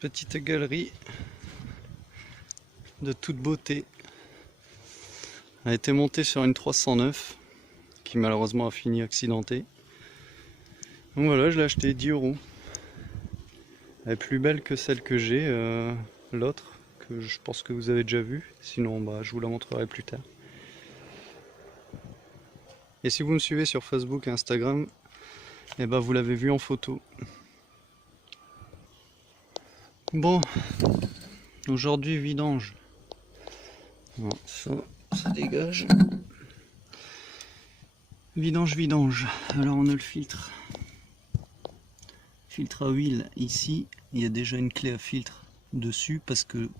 Petite galerie de toute beauté. Elle a été montée sur une 309 qui malheureusement a fini accidentée. Donc voilà, je l'ai acheté 10 euros. Elle est plus belle que celle que j'ai, l'autre, que je pense que vous avez déjà vue. Sinon, je vous la montrerai plus tard. Et si vous me suivez sur Facebook et Instagram, vous l'avez vu en photo. Bon, aujourd'hui vidange. Non, ça dégage. Vidange. Alors on a le filtre. Filtre à huile ici. Il y a déjà une clé à filtre dessus parce que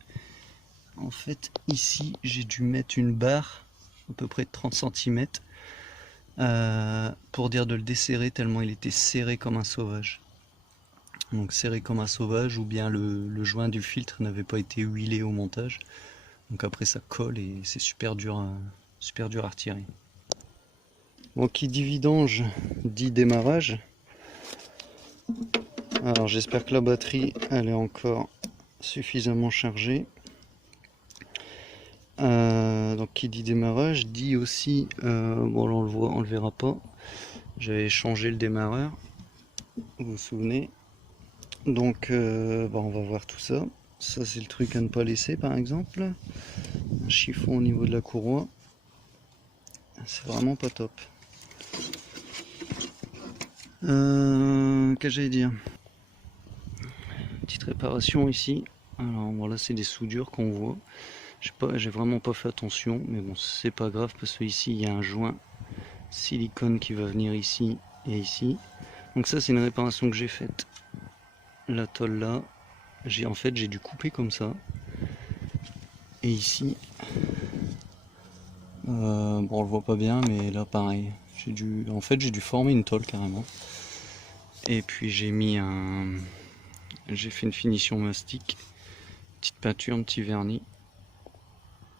en fait ici j'ai dû mettre une barre à peu près de 30 cm pour dire de le desserrer tellement il était serré comme un sauvage. Donc serré comme un sauvage, ou bien le joint du filtre n'avait pas été huilé au montage. Donc après ça colle et c'est super dur à retirer. Bon, qui dit vidange dit démarrage. Alors j'espère que la batterie elle est encore suffisamment chargée. Donc qui dit démarrage dit aussi, bon là on le verra pas, j'avais changé le démarreur, vous vous souvenez. Donc on va voir tout ça. Ça c'est le truc à ne pas laisser par exemple. Un chiffon au niveau de la courroie. C'est vraiment pas top. Qu'est-ce que j'allais dire? Petite réparation ici. Alors voilà, c'est des soudures qu'on voit. J'ai vraiment pas fait attention, mais bon, c'est pas grave parce que ici il y a un joint silicone qui va venir ici et ici. Donc ça c'est une réparation que j'ai faite. La tôle là, j'ai dû couper comme ça. Et ici, bon on le voit pas bien, mais là pareil. J'ai dû former une tôle carrément. Et puis j'ai fait une finition mastic, petite peinture, un petit vernis.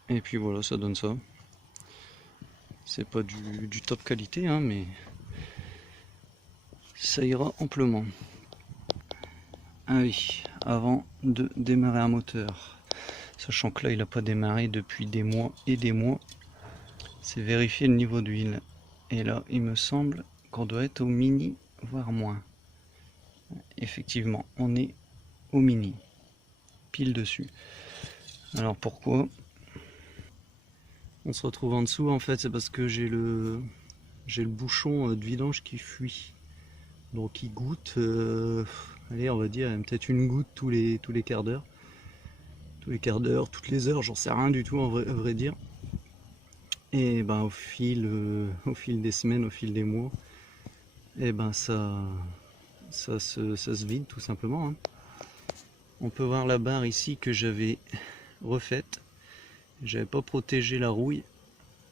Et puis voilà, ça donne ça. C'est pas du top qualité, hein, mais ça ira amplement. Ah oui, avant de démarrer un moteur, sachant que là il n'a pas démarré depuis des mois et des mois, c'est vérifier le niveau d'huile. Et là il me semble qu'on doit être au mini, voire moins. Effectivement, on est au mini, pile dessus. Alors pourquoi on se retrouve en dessous? En fait c'est parce que j'ai le bouchon de vidange qui fuit. Donc il goûte, allez on va dire peut-être une goutte tous les quarts d'heure. Tous les quarts d'heure, toutes les heures, j'en sais rien du tout à vrai dire. Et au fil des semaines, au fil des mois, et ça se vide tout simplement, hein. On peut voir la barre ici que j'avais refaite. J'avais pas protégé la rouille,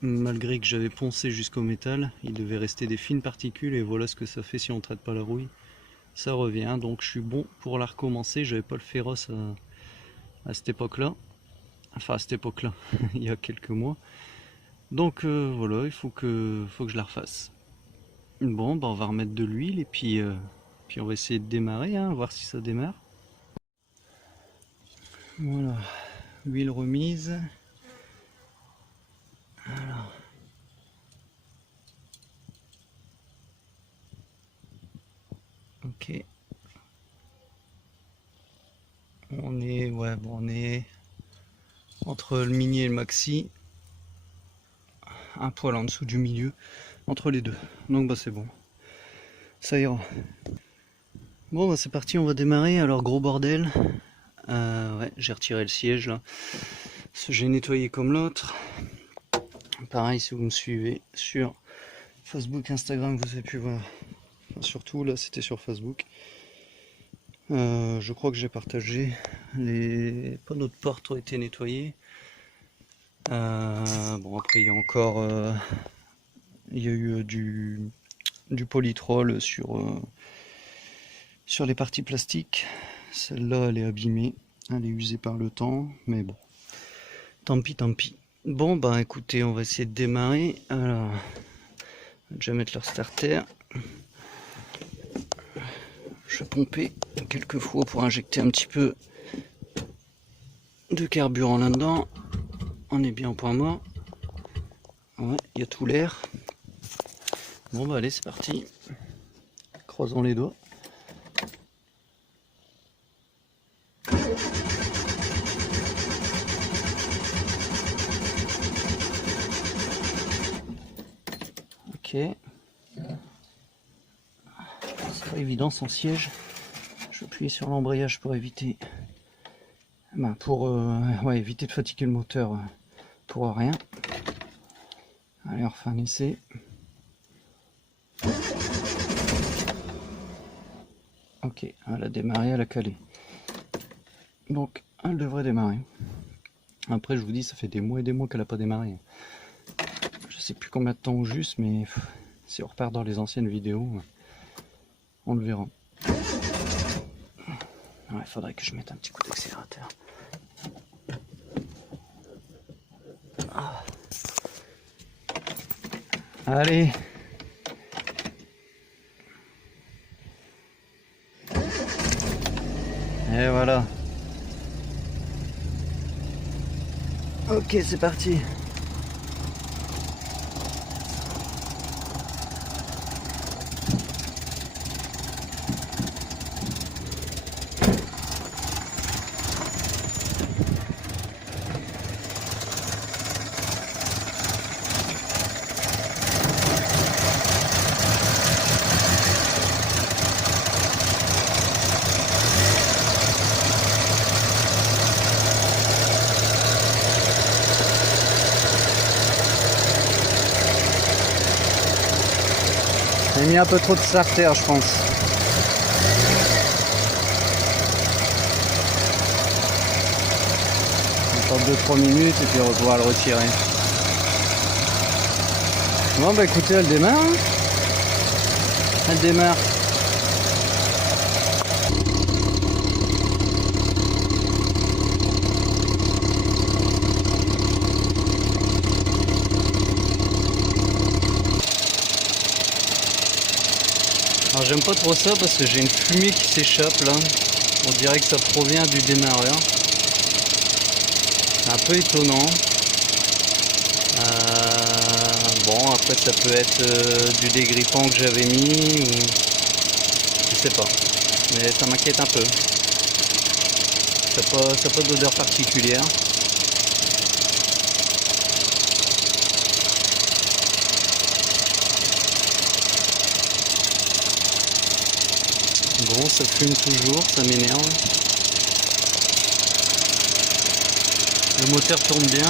malgré que j'avais poncé jusqu'au métal. Il devait rester des fines particules et voilà ce que ça fait si on traite pas la rouille. Ça revient, donc je suis bon pour la recommencer. J'avais pas le féroce à cette époque là, enfin à cette époque là il y a quelques mois, donc voilà, il faut que je la refasse. Bon on va remettre de l'huile et puis on va essayer de démarrer, hein, voir si ça démarre. Voilà, huile remise. Alors. Ok, on est entre le mini et le maxi, un poil en dessous du milieu, entre les deux, donc c'est bon, ça ira. Bon c'est parti, on va démarrer. Alors gros bordel, ouais, j'ai retiré le siège là, j'ai nettoyé comme l'autre. Pareil, si vous me suivez sur Facebook, Instagram, vous avez pu voir, enfin, surtout là c'était sur Facebook. Je crois que j'ai partagé, les panneaux de porte ont été nettoyés. Bon après il y a encore il y a eu du polytrol sur les parties plastiques. Celle-là elle est abîmée, elle est usée par le temps, mais bon, tant pis. Bon écoutez, on va essayer de démarrer. Alors, on va déjà mettre leur starter. Je vais pomper quelques fois pour injecter un petit peu de carburant là-dedans. On est bien au point mort. Ouais, il y a tout l'air. Bon bah allez, c'est parti. Croisons les doigts. Ok. C'est pas évident sans siège. Je vais appuyer sur l'embrayage pour éviter... ouais, éviter de fatiguer le moteur pour rien. Allez, on refait un essai. Ok, elle a démarré, elle a calé. Donc, elle devrait démarrer. Après, je vous dis, ça fait des mois et des mois qu'elle n'a pas démarré. Je sais plus combien de temps au juste, mais si on repart dans les anciennes vidéos, on le verra. Il faudrait que je mette un petit coup d'accélérateur. Ah. Allez. Et voilà. Ok, c'est parti. J'ai mis un peu trop de starter, je pense. Encore 2-3 minutes et puis on va pouvoir le retirer. Bon bah écoutez, elle démarre. Elle démarre. Alors j'aime pas trop ça parce que j'ai une fumée qui s'échappe là. On dirait que ça provient du démarreur. C'est un peu étonnant. Bon, après ça peut être du dégrippant que j'avais mis ou... Je sais pas. Mais ça m'inquiète un peu. Ça n'a pas d'odeur particulière. Bon, ça fume toujours, ça m'énerve. Le moteur tourne bien.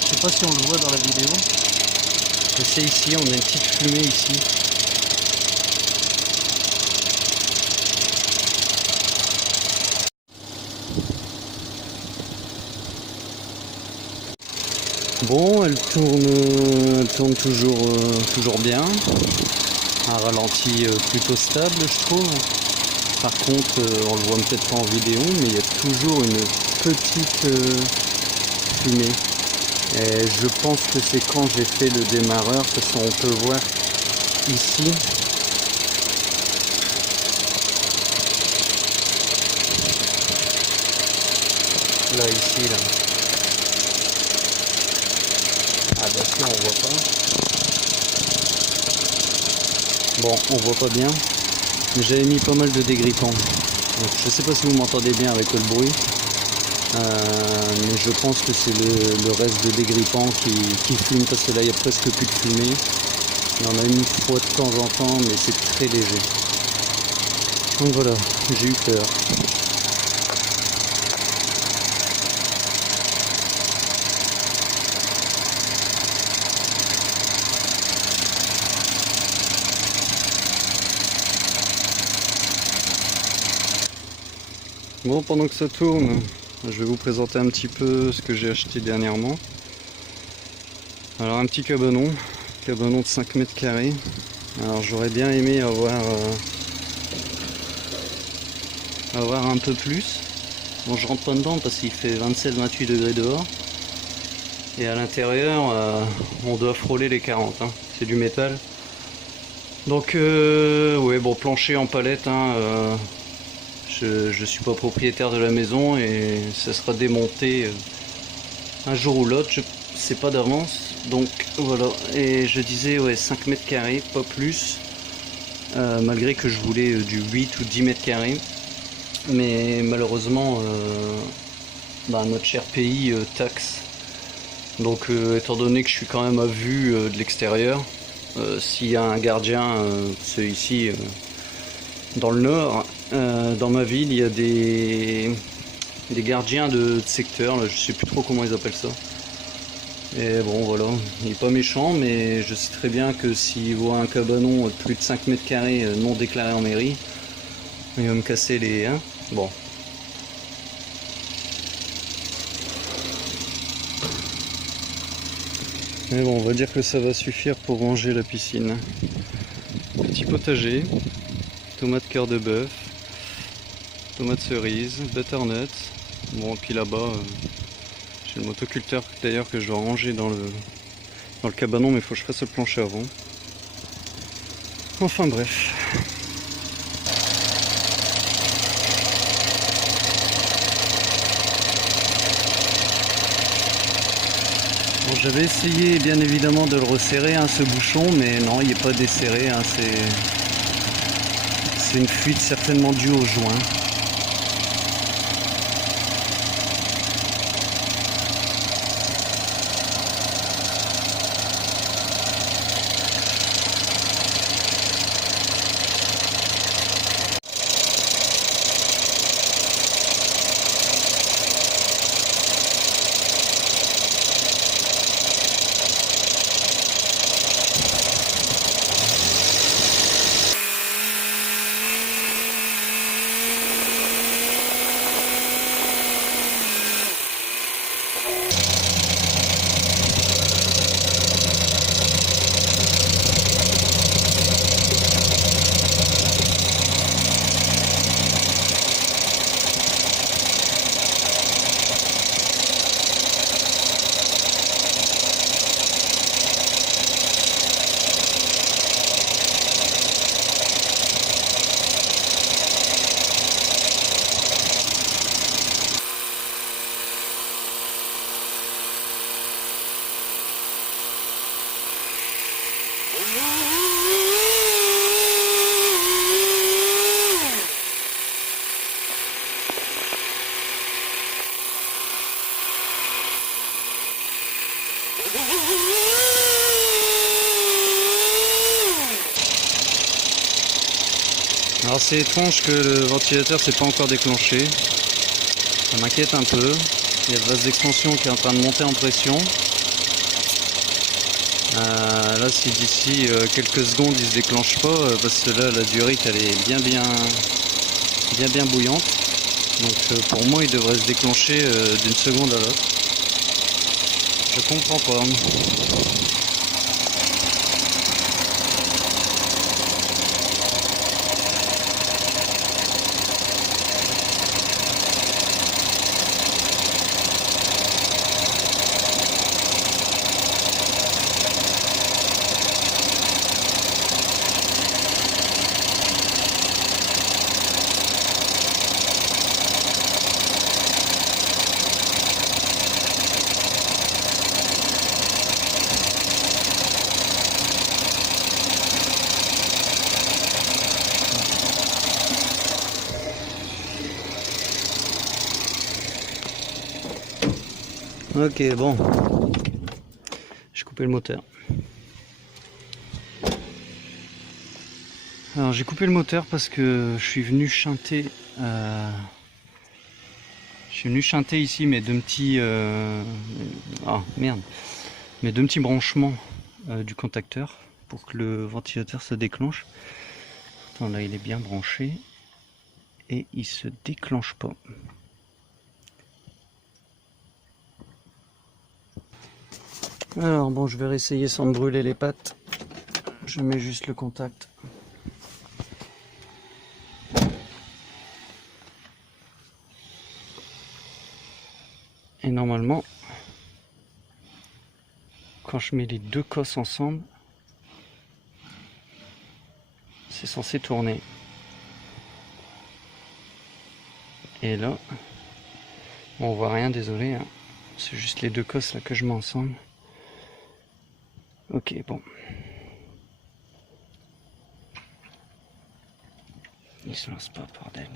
Je sais pas si on le voit dans la vidéo. C'est ici, on a une petite fumée ici. Bon, elle tourne toujours bien. Un ralenti plutôt stable, je trouve. Par contre, on le voit peut-être pas en vidéo, mais il y a toujours une petite fumée. Et je pense que c'est quand j'ai fait le démarreur, parce qu'on peut voir ici. Là, ici, là. Ah bah si, on voit pas. Bon, on voit pas bien. Mais j'avais mis pas mal de dégrippant. Donc, je sais pas si vous m'entendez bien avec le bruit. Mais je pense que c'est le reste de dégrippant qui fume, parce que là il n'y a presque plus de fumée. Il y en a une fois de temps en temps, mais c'est très léger. Donc voilà, j'ai eu peur. Bon, pendant que ça tourne, je vais vous présenter un petit peu ce que j'ai acheté dernièrement. Alors un petit cabanon de 5 mètres carrés. Alors j'aurais bien aimé avoir un peu plus. Bon, je rentre pas dedans parce qu'il fait 27-28 degrés dehors. Et à l'intérieur, on doit frôler les 40. Hein. C'est du métal. Donc ouais, bon, plancher en palette, hein, je suis pas propriétaire de la maison et ça sera démonté un jour ou l'autre, je sais pas d'avance. Donc voilà, et je disais ouais 5 mètres carrés, pas plus, malgré que je voulais du 8 ou 10 mètres carrés. Mais malheureusement, notre cher pays taxe. Donc étant donné que je suis quand même à vue de l'extérieur, s'il y a un gardien, c'est ici dans le nord, dans ma ville, il y a des gardiens de secteur, là, je sais plus trop comment ils appellent ça. Et bon voilà, il est pas méchant, mais je sais très bien que s'il voit un cabanon de plus de 5 mètres carrés non déclaré en mairie, il va me casser les... Hein, bon. Mais bon, on va dire que ça va suffire pour ranger la piscine. Petit potager, tomates cœur de bœuf, tomates cerises, butternut. Bon, et puis là-bas, j'ai le motoculteur d'ailleurs que je dois ranger dans le cabanon, mais il faut que je fasse le plancher avant. Enfin bref. Bon, j'avais essayé bien évidemment de le resserrer, hein, ce bouchon, mais non, il n'est pas desserré, hein, c'est une fuite certainement due au joint. Alors c'est étrange que le ventilateur s'est pas encore déclenché. Ça m'inquiète un peu. Il y a le vase d'expansion qui est en train de monter en pression. Là si d'ici quelques secondes il se déclenche pas, parce que là la durite elle est bien bouillante. Donc pour moi il devrait se déclencher d'une seconde à l'autre. Je comprends pas. Ok, bon, j'ai coupé le moteur. Alors j'ai coupé le moteur parce que je suis venu chanter. Je suis venu chanter ici mes deux petits. Mes deux petits branchements du contacteur pour que le ventilateur se déclenche. Attends, là il est bien branché et il se déclenche pas. Alors bon, je vais réessayer sans me brûler les pattes. Je mets juste le contact. Et normalement, quand je mets les deux cosses ensemble, c'est censé tourner. Et là, bon, on voit rien, désolé, hein. C'est juste les deux cosses là que je mets ensemble. Ok, bon. Il se lance pas, bordel.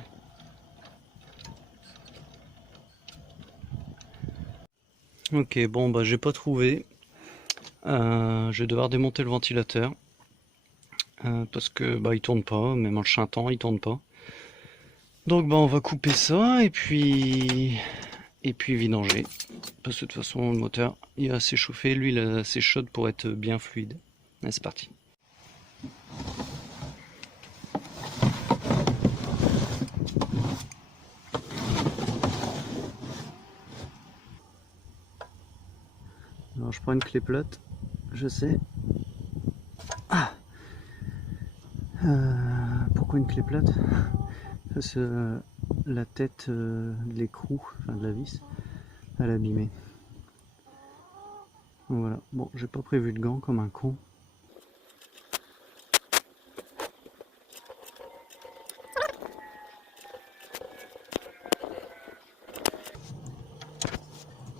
Ok, bon, bah j'ai pas trouvé. Je vais devoir démonter le ventilateur. Parce que bah il tourne pas, même en le chantant il tourne pas. Donc bah on va couper ça et puis vidanger. Parce que de toute façon le moteur il est assez chauffé, lui il est assez chaude pour être bien fluide. Allez, c'est parti. Alors je prends une clé plate, je sais. Ah, pourquoi une clé plate? Parce que la tête de l'écrou, enfin de la vis, elle est abîmée. Donc voilà, bon j'ai pas prévu de gants comme un con.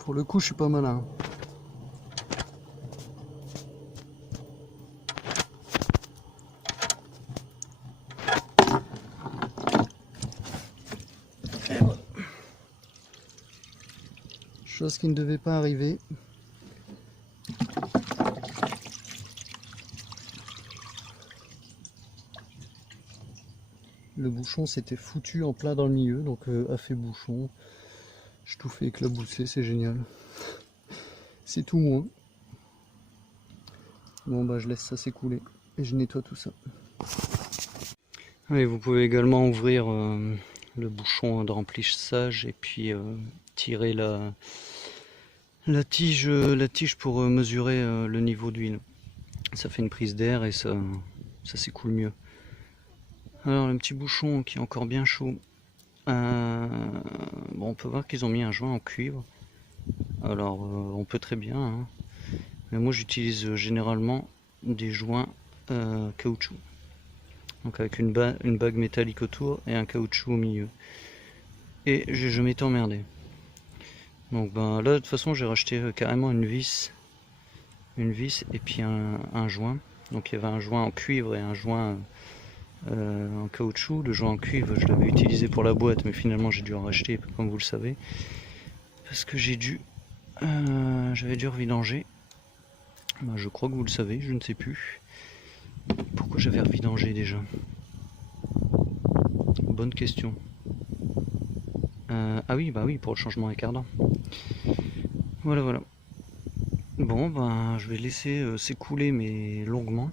Pour le coup je suis pas malin. Chose qui ne devait pas arriver. Le bouchon s'était foutu en plein dans le milieu, donc a fait bouchon. Je tout fait éclabousser, c'est génial. C'est tout moins. Bon bah je laisse ça s'écouler et je nettoie tout ça. Et vous pouvez également ouvrir le bouchon de remplissage et puis tirer la tige pour mesurer le niveau d'huile. Ça fait une prise d'air et ça s'écoule mieux. Alors le petit bouchon qui est encore bien chaud. Bon, on peut voir qu'ils ont mis un joint en cuivre. Alors on peut très bien, hein. Mais moi j'utilise généralement des joints caoutchouc. Donc avec une bague métallique autour et un caoutchouc au milieu. Et j'ai jamais été emmerdé. Donc ben là de toute façon j'ai racheté carrément une vis et puis un joint. Donc il y avait un joint en cuivre et un joint en caoutchouc. Le joint en cuivre je l'avais utilisé pour la boîte, mais finalement j'ai dû en racheter comme vous le savez. Parce que j'avais dû revidanger. Ben, je crois que vous le savez, je ne sais plus. Pourquoi j'avais revidangé déjà? Bonne question. Ah oui, bah oui, pour le changement écartant. Voilà, voilà. Bon, ben, je vais laisser s'écouler, mais longuement.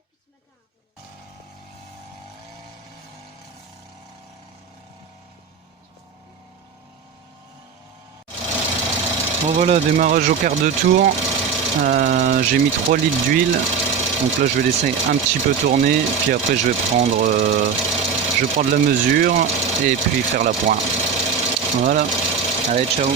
depuis ce matin. Un peu. Bon voilà, démarrage au quart de tour. J'ai mis 3 litres d'huile. Donc là je vais laisser un petit peu tourner. Puis après je vais prendre la mesure et puis faire la pointe. Voilà. Allez, ciao.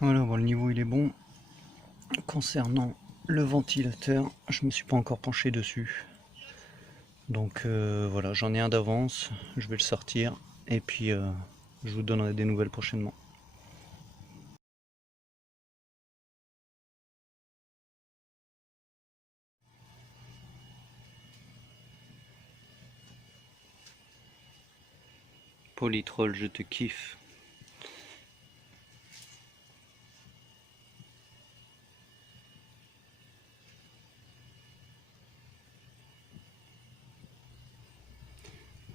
Voilà, bon, le niveau il est bon. Concernant le ventilateur, je me suis pas encore penché dessus. Donc voilà, j'en ai un d'avance, je vais le sortir et puis je vous donnerai des nouvelles prochainement. Polytrol, je te kiffe.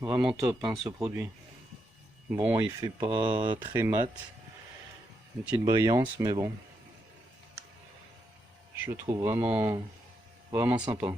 Vraiment top hein, ce produit. Bon, il fait pas très mat, une petite brillance, mais bon, je le trouve vraiment sympa.